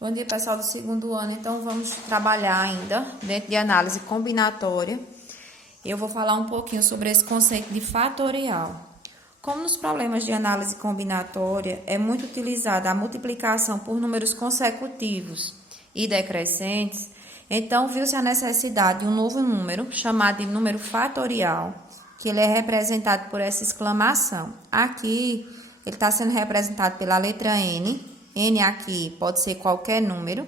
Bom dia, pessoal do segundo ano. Então, vamos trabalhar ainda dentro de análise combinatória. Eu vou falar um pouquinho sobre esse conceito de fatorial. Como nos problemas de análise combinatória é muito utilizada a multiplicação por números consecutivos e decrescentes, então viu-se a necessidade de um novo número, chamado de número fatorial, que ele é representado por essa exclamação. Aqui, ele está sendo representado pela letra N. N aqui pode ser qualquer número.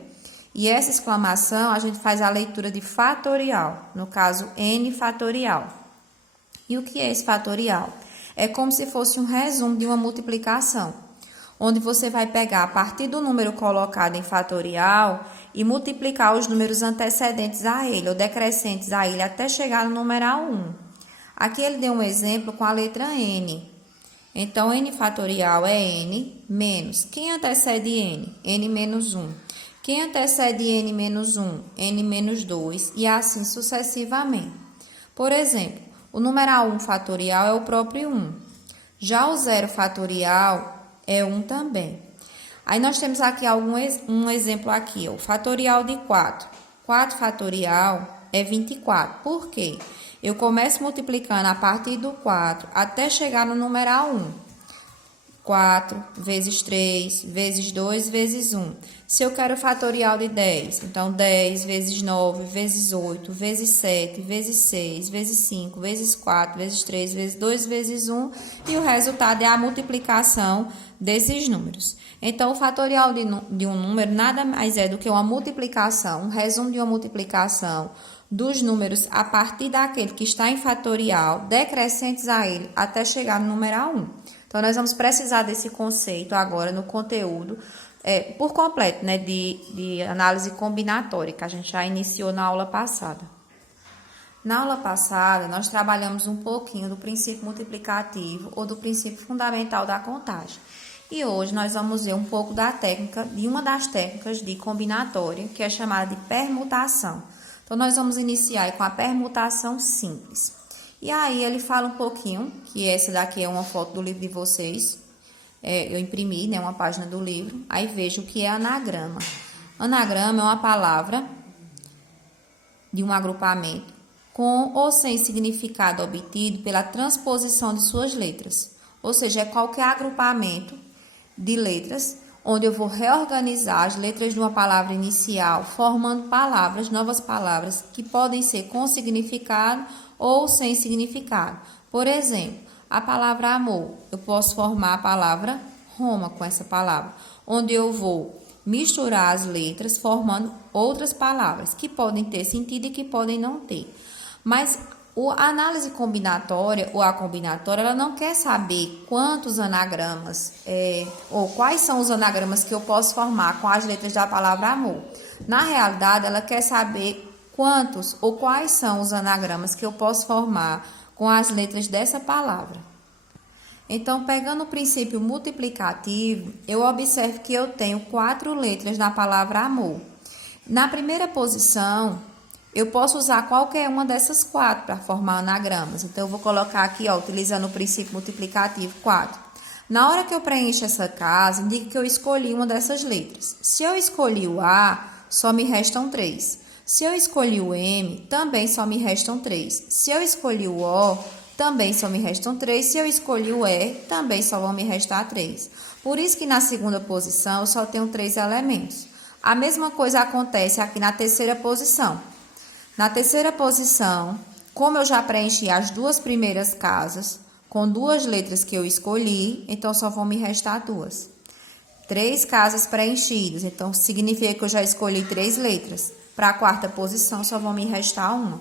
E essa exclamação, a gente faz a leitura de fatorial, no caso, N fatorial. E o que é esse fatorial? É como se fosse um resumo de uma multiplicação, onde você vai pegar a partir do número colocado em fatorial e multiplicar os números antecedentes a ele, ou decrescentes a ele, até chegar no numeral 1. Aqui ele deu um exemplo com a letra N. Então, N fatorial é N menos. Quem antecede N? N menos 1. Quem antecede N menos 1? N menos 2 e assim sucessivamente. Por exemplo, o numeral 1 fatorial é o próprio 1. Já o 0 fatorial é 1 também. Aí nós temos aqui um exemplo aqui, o fatorial de 4. 4 fatorial é 24. Por quê? Eu começo multiplicando a partir do 4 até chegar no numeral 1. 4 vezes 3 vezes 2 vezes 1. Se eu quero o fatorial de 10, então 10 vezes 9 vezes 8 vezes 7 vezes 6 vezes 5 vezes 4 vezes 3 vezes 2 vezes 1. E o resultado é a multiplicação desses números. Então, o fatorial de um número nada mais é do que uma multiplicação, um resumo de uma multiplicação dos números a partir daquele que está em fatorial, decrescentes a ele, até chegar no numeral 1. Então, nós vamos precisar desse conceito agora no conteúdo por completo, né, de análise combinatória, que a gente já iniciou na aula passada. Na aula passada, nós trabalhamos um pouquinho do princípio multiplicativo ou do princípio fundamental da contagem. E hoje nós vamos ver um pouco da técnica, de uma das técnicas de combinatória, que é chamada de permutação. Então, nós vamos iniciar com a permutação simples. E aí, ele fala um pouquinho, que essa daqui é uma foto do livro de vocês. Eu imprimi, né, uma página do livro. Aí, veja o que é anagrama. Anagrama é uma palavra de um agrupamento com ou sem significado obtido pela transposição de suas letras. Ou seja, é qualquer agrupamento de letras onde eu vou reorganizar as letras de uma palavra inicial, formando palavras, novas palavras, que podem ser com significado ou sem significado. Por exemplo, a palavra amor, eu posso formar a palavra Roma com essa palavra, onde eu vou misturar as letras, formando outras palavras, que podem ter sentido e que podem não ter. Mas a análise combinatória ou a combinatória, ela não quer saber quantos anagramas ou quais são os anagramas que eu posso formar com as letras da palavra amor. Na realidade, ela quer saber quantos ou quais são os anagramas que eu posso formar com as letras dessa palavra. Então, pegando o princípio multiplicativo, eu observo que eu tenho 4 letras na palavra amor. Na primeira posição, eu posso usar qualquer uma dessas 4 para formar anagramas. Então, eu vou colocar aqui, ó, utilizando o princípio multiplicativo, 4. Na hora que eu preencho essa casa, indica que eu escolhi uma dessas letras. Se eu escolhi o A, só me restam 3. Se eu escolhi o M, também só me restam 3. Se eu escolhi o O, também só me restam 3. Se eu escolhi o E, também só vão me restar 3. Por isso que na segunda posição eu só tenho 3 elementos. A mesma coisa acontece aqui na terceira posição. Na terceira posição, como eu já preenchi as 2 primeiras casas com 2 letras que eu escolhi, então só vão me restar 2. 3 casas preenchidas, então significa que eu já escolhi 3 letras. Para a quarta posição, só vão me restar 1.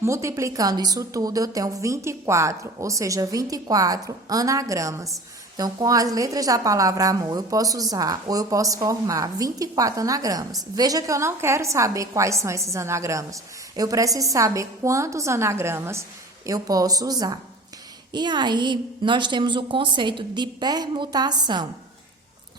Multiplicando isso tudo, eu tenho 24, ou seja, 24 anagramas. Então, com as letras da palavra amor, eu posso usar ou eu posso formar 24 anagramas. Veja que eu não quero saber quais são esses anagramas. Eu preciso saber quantos anagramas eu posso usar. E aí, nós temos o conceito de permutação.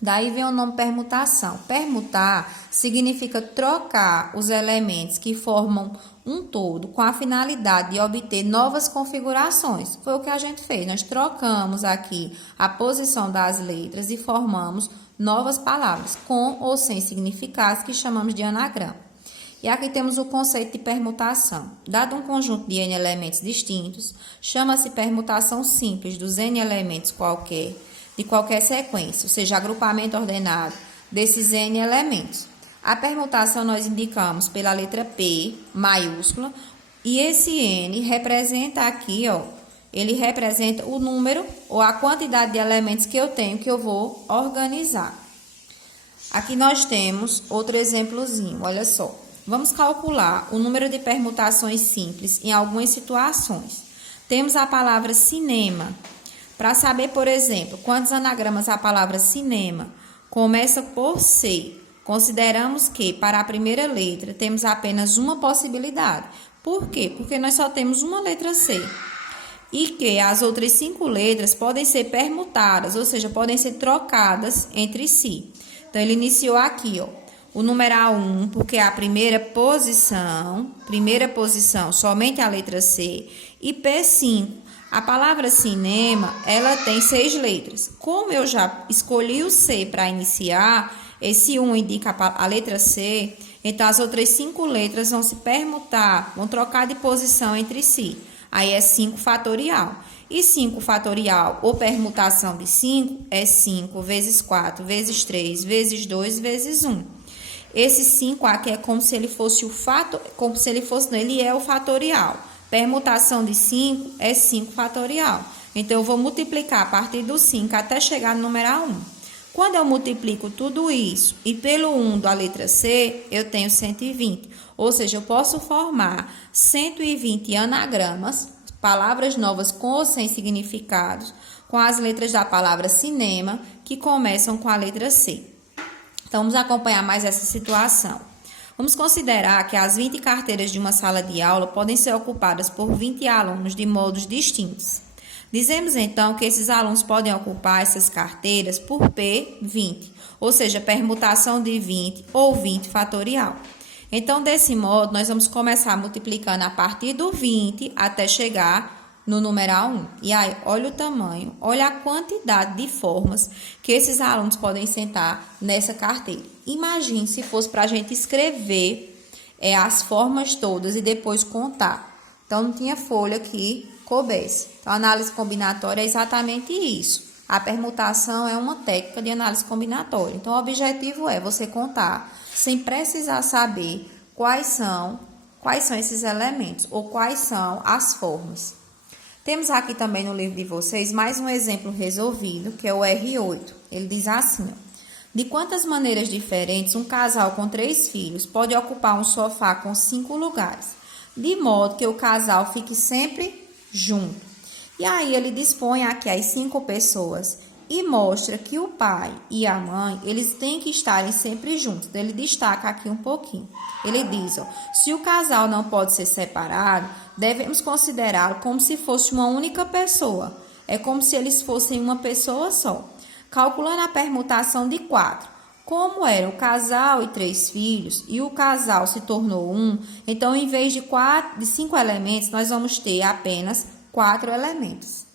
Daí vem o nome permutação. Permutar significa trocar os elementos que formam um todo com a finalidade de obter novas configurações. Foi o que a gente fez. Nós trocamos aqui a posição das letras e formamos novas palavras com ou sem significados que chamamos de anagrama. E aqui temos o conceito de permutação. Dado um conjunto de N elementos distintos, chama-se permutação simples dos N elementos de qualquer sequência, ou seja, agrupamento ordenado desses N elementos. A permutação nós indicamos pela letra P, maiúscula, e esse N representa aqui, ó, ele representa o número ou a quantidade de elementos que eu tenho que eu vou organizar. Aqui nós temos outro exemplozinho, olha só. Vamos calcular o número de permutações simples em algumas situações. Temos a palavra cinema. Para saber, por exemplo, quantos anagramas a palavra cinema começa por C, consideramos que para a primeira letra temos apenas uma possibilidade. Por quê? Porque nós só temos uma letra C. E que as outras 5 letras podem ser permutadas, ou seja, podem ser trocadas entre si. Então, ele iniciou aqui, ó, o numeral 1, porque é a primeira posição, somente a letra C, e P5. A palavra cinema, ela tem 6 letras. Como eu já escolhi o C para iniciar, esse 1 indica a letra C, então as outras 5 letras vão se permutar, vão trocar de posição entre si. Aí é 5 fatorial. E 5 fatorial, ou permutação de 5, é 5 vezes 4, vezes 3, vezes 2, vezes 1. Esse 5 aqui é como se ele fosse o fator, ele é o fatorial. Permutação de 5 é 5 fatorial. Então, eu vou multiplicar a partir do 5 até chegar no numeral 1. Quando eu multiplico tudo isso e pelo 1 da letra C, eu tenho 120. Ou seja, eu posso formar 120 anagramas, palavras novas com ou sem significados, com as letras da palavra cinema, que começam com a letra C. Então, vamos acompanhar mais essa situação. Vamos considerar que as 20 carteiras de uma sala de aula podem ser ocupadas por 20 alunos de modos distintos. Dizemos, então, que esses alunos podem ocupar essas carteiras por P20, ou seja, permutação de 20 ou 20 fatorial. Então, desse modo, nós vamos começar multiplicando a partir do 20 até chegar no numeral 1. E aí, olha o tamanho, olha a quantidade de formas que esses alunos podem sentar nessa carteira. Imagine se fosse para a gente escrever as formas todas e depois contar. Então, não tinha folha que coubesse. Então, a análise combinatória é exatamente isso. A permutação é uma técnica de análise combinatória. Então, o objetivo é você contar sem precisar saber quais são esses elementos ou quais são as formas. Temos aqui também no livro de vocês mais um exemplo resolvido, que é o R8. Ele diz assim, ó, de quantas maneiras diferentes um casal com 3 filhos pode ocupar um sofá com 5 lugares, de modo que o casal fique sempre junto. E aí ele dispõe aqui as 5 pessoas e mostra que o pai e a mãe, eles têm que estarem sempre juntos. Então, ele destaca aqui um pouquinho. Ele diz, ó, se o casal não pode ser separado, devemos considerá-lo como se fosse uma única pessoa. É como se eles fossem uma pessoa só. Calculando a permutação de 4. Como era o casal e 3 filhos, e o casal se tornou 1, então, em vez de 5 elementos, nós vamos ter apenas 4 elementos.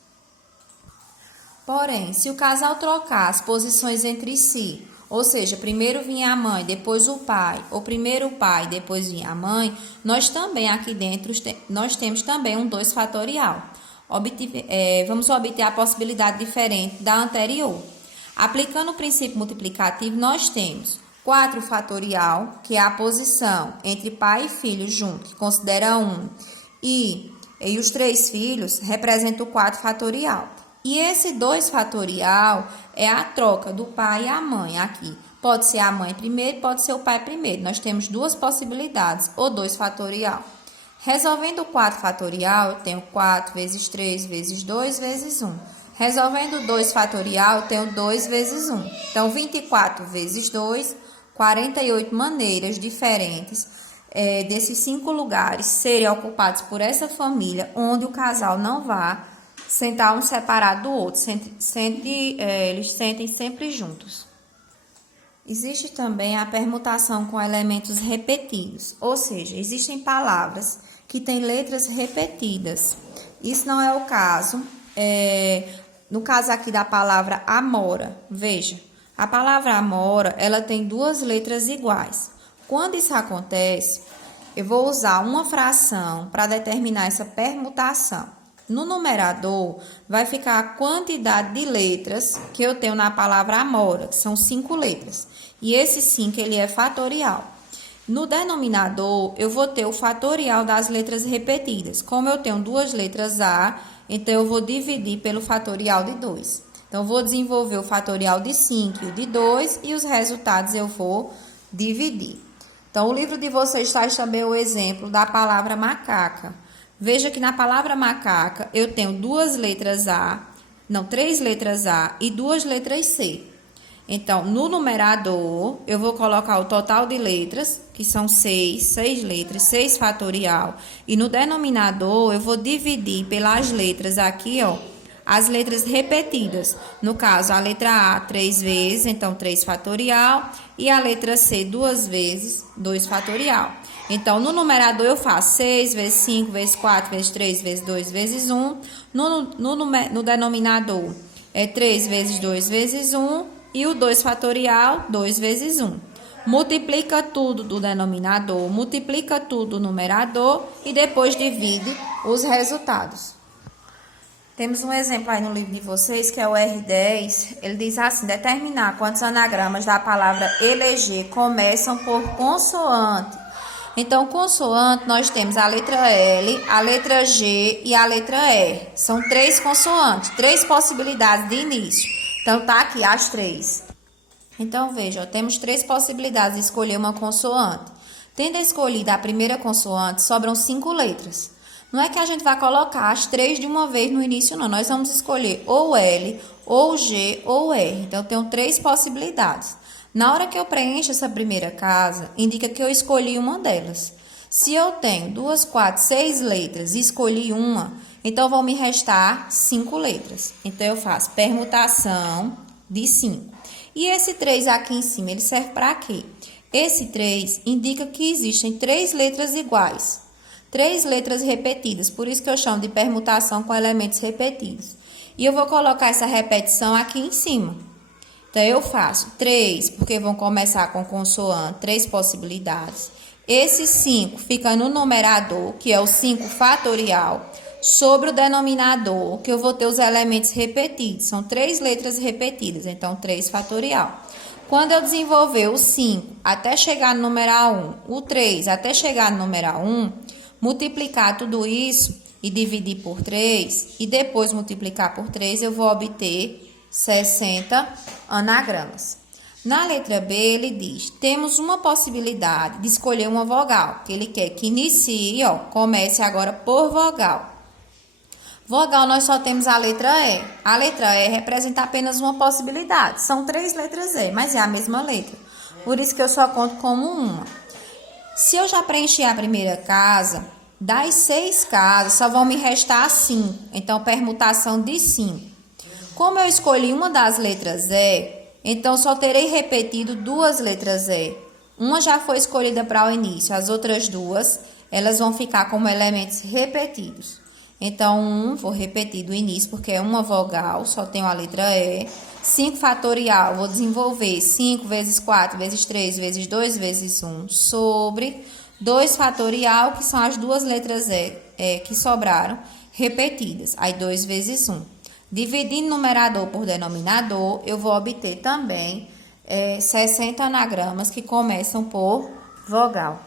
Porém, se o casal trocar as posições entre si, ou seja, primeiro vinha a mãe, depois o pai, ou primeiro o pai, depois vinha a mãe, nós também aqui dentro nós temos também um 2 fatorial. Vamos obter a possibilidade diferente da anterior. Aplicando o princípio multiplicativo, nós temos 4 fatorial, que é a posição entre pai e filho junto, que considera 1, e os 3 filhos representam o 4 fatorial. E esse 2 fatorial é a troca do pai e a mãe aqui. Pode ser a mãe primeiro, pode ser o pai primeiro. Nós temos 2 possibilidades, ou 2 fatorial. Resolvendo o 4 fatorial, eu tenho 4 vezes 3 vezes 2 vezes 1. Resolvendo o 2 fatorial, eu tenho 2 vezes 1. Então, 24 vezes 2, 48 maneiras diferentes desses 5 lugares serem ocupados por essa família, onde o casal não vá sentar um separado do outro, eles sentem sempre juntos. Existe também a permutação com elementos repetidos, ou seja, existem palavras que têm letras repetidas. Isso não é o caso, no caso aqui da palavra amora. Veja, a palavra amora, ela tem duas letras iguais. Quando isso acontece, eu vou usar uma fração para determinar essa permutação. No numerador, vai ficar a quantidade de letras que eu tenho na palavra amora, que são 5 letras. E esse 5, ele é fatorial. No denominador, eu vou ter o fatorial das letras repetidas. Como eu tenho duas letras A, então eu vou dividir pelo fatorial de 2. Então, eu vou desenvolver o fatorial de 5 e o de 2, e os resultados eu vou dividir. Então, o livro de vocês traz também o exemplo da palavra macaca. Veja que na palavra macaca eu tenho três letras A e 2 letras C. Então, no numerador, eu vou colocar o total de letras, que são 6 letras, 6 fatorial. E no denominador, eu vou dividir pelas letras aqui, ó, as letras repetidas. No caso, a letra A 3 vezes, então 3 fatorial. E a letra C 2 vezes, 2 fatorial. Então, no numerador eu faço 6 vezes 5 vezes 4 vezes 3 vezes 2 vezes 1. No denominador é 3 vezes 2 vezes 1. E o 2 fatorial, 2 vezes 1. Multiplica tudo do denominador, multiplica tudo do numerador e depois divide os resultados. Temos um exemplo aí no livro de vocês, que é o R10. Ele diz assim: determinar quantos anagramas da palavra eleger começam por consoante. Então, consoante, nós temos a letra L, a letra G e a letra R. São 3 consoantes, 3 possibilidades de início. Então, tá aqui as 3. Então, veja, ó, temos 3 possibilidades de escolher uma consoante. Tendo escolhido a primeira consoante, sobram 5 letras. Não é que a gente vai colocar as 3 de uma vez no início, não. Nós vamos escolher ou L, ou G, ou R. Então, eu tenho 3 possibilidades. Na hora que eu preencho essa primeira casa, indica que eu escolhi uma delas. Se eu tenho 2, 4, 6 letras e escolhi uma, então vão me restar 5 letras. Então, eu faço permutação de 5. E esse 3 aqui em cima, ele serve para quê? Esse 3 indica que existem 3 letras iguais. 3 letras repetidas, por isso que eu chamo de permutação com elementos repetidos. E eu vou colocar essa repetição aqui em cima. Então, eu faço 3, porque vão começar com consoante, 3 possibilidades. Esse 5 fica no numerador, que é o 5 fatorial, sobre o denominador, que eu vou ter os elementos repetidos. São 3 letras repetidas, então 3 fatorial. Quando eu desenvolver o 5 até chegar no numeral 1, o 3 até chegar no numeral 1, multiplicar tudo isso e dividir por 3, e depois multiplicar por 3, eu vou obter 60 anagramas. Na letra B, ele diz: temos uma possibilidade de escolher uma vogal, que ele quer que inicie, ó, comece agora por vogal. Vogal, nós só temos a letra E. A letra E representa apenas uma possibilidade. São 3 letras E, mas é a mesma letra. Por isso que eu só conto como uma. Se eu já preenchi a primeira casa, das 6 casas, só vão me restar 5. Então, permutação de 5. Como eu escolhi uma das letras E, então só terei repetido 2 letras E. Uma já foi escolhida para o início, as outras 2, elas vão ficar como elementos repetidos. Então, vou repetir do início, porque é uma vogal, só tenho a letra E. 5 fatorial, vou desenvolver 5 vezes 4 vezes 3 vezes 2 vezes 1 sobre 2 fatorial, que são as 2 letras E que sobraram, repetidas. Aí 2 vezes 1. Dividindo numerador por denominador, eu vou obter também 60 anagramas que começam por vogal.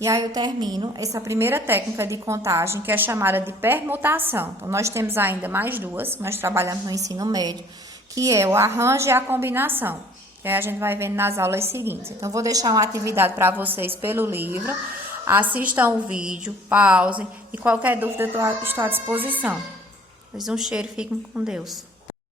E aí eu termino essa primeira técnica de contagem, que é chamada de permutação. Então, nós temos ainda mais 2, que nós trabalhamos no ensino médio, que é o arranjo e a combinação. Que aí a gente vai vendo nas aulas seguintes. Então, eu vou deixar uma atividade para vocês pelo livro. Assistam o vídeo, pausem, e qualquer dúvida eu estou à disposição. Pois um cheiro, fiquem com Deus.